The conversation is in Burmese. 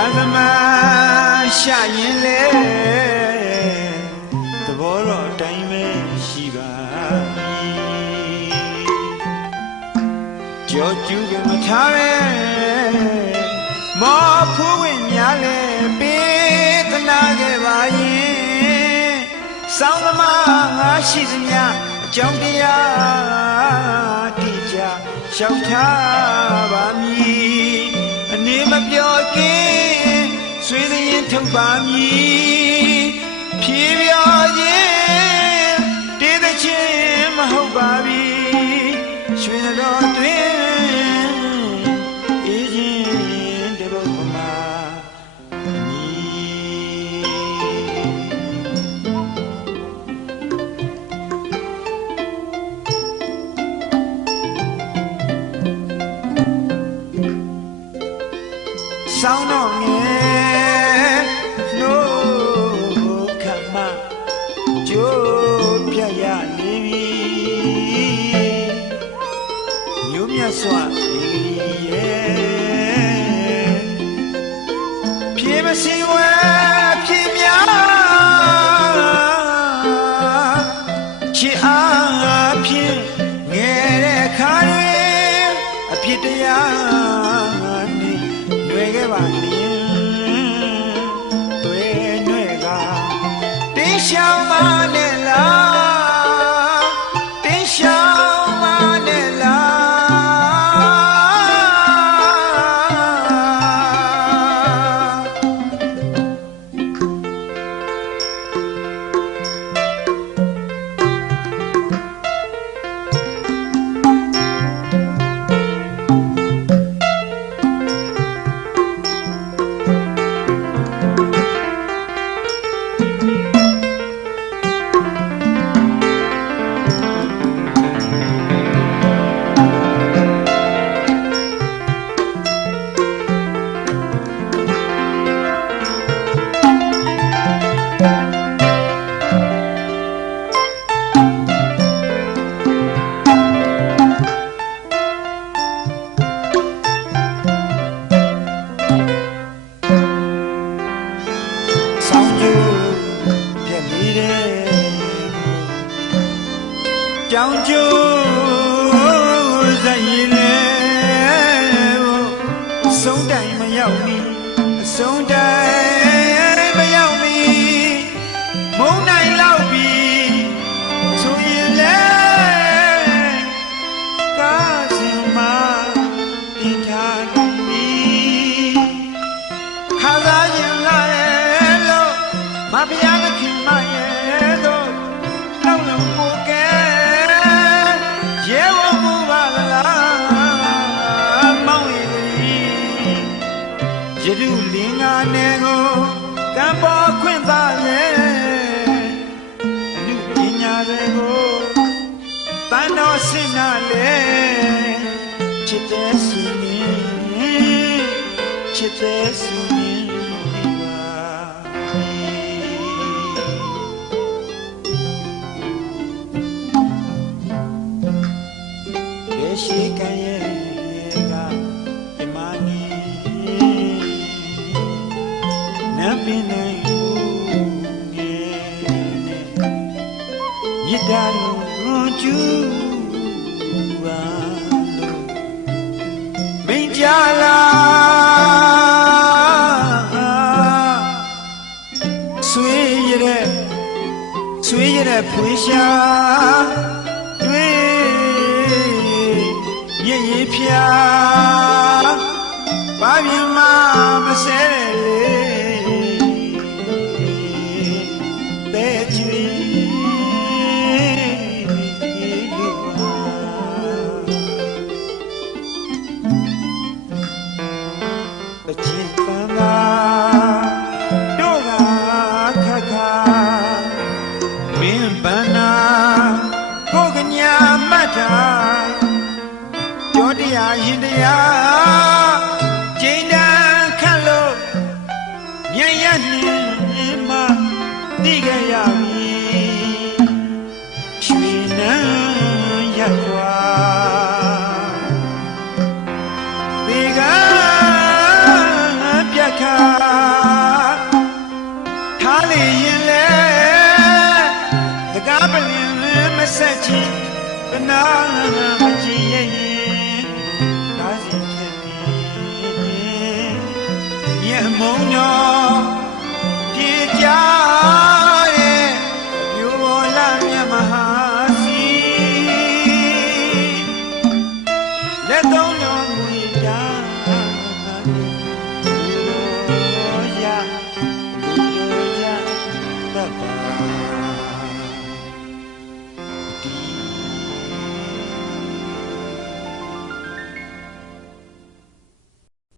ရာသမရှာရင်လေသဘောတော့အတိုင်းပဲရှိပါမည်ကြောကျူးကမထားပဲမောဖိုးဝင်များလဲပေးသနာခဲ့ပါရင်စောင်းသမားငါရှိစမြအကြောင်းတရားတိကျရှောက်ထားပါမည်အနေမပြောကင်း ဆွေးသည်ရင်ထုတ်ပါမည်ဖြေပြောခြင်း စင်ဝဲဖြေများချစ်အားဖြင့်ငယ်တဲ့ခါတွေအဖြစ်တရားနေလွယ်ခဲ့ပါလျင် ဆုံးတိုင်မရောက်မီအဆုံးတိုင်မရောက်မီမုံနိုင်လောက်ပြီဆိုရင်လေကားစင်မှာတင်ထားကုန်ပြီခါစားရင်လာရဲ့လို့မဖျားသခင်မရဲ့တို့လောက်လုံးကို ယရုလင်္ကာနယ်ကိုကံပေါ်ခွင့်သားရဲ့အမှုပညာတွေကိုတန်တော်စင်နာလေချစ်တဲ့ဆုမင်းချစ်တဲ့ဆုမင်းဒီပါရဲ့ရှိကံရဲ့ ပင်နိုင်ဦးငယ်နဲ့မြစ်တာလုံးကျူပါလို့မင်းကြလားဆွေးရတဲ့ဆွေးရတဲ့ဖွေးရှာတွေ့ရည်ရည်ဖြာဘာပြမမဆဲလေ ကျဉ်းပန်းသာတို့ကခက်ခါမင်းပန်းနာကိုကညာမတ်တာကြောတရားရင်တရားကျိန်တန်ခတ်လို့မြန်ရနှင်းမှသိခဲ့ရပြီ မဆက်ချင်ဘနာမကြည့်ရဲ့ရင်ဒါစီဖြစ်ပြီးမြေမုံညောပြေကြ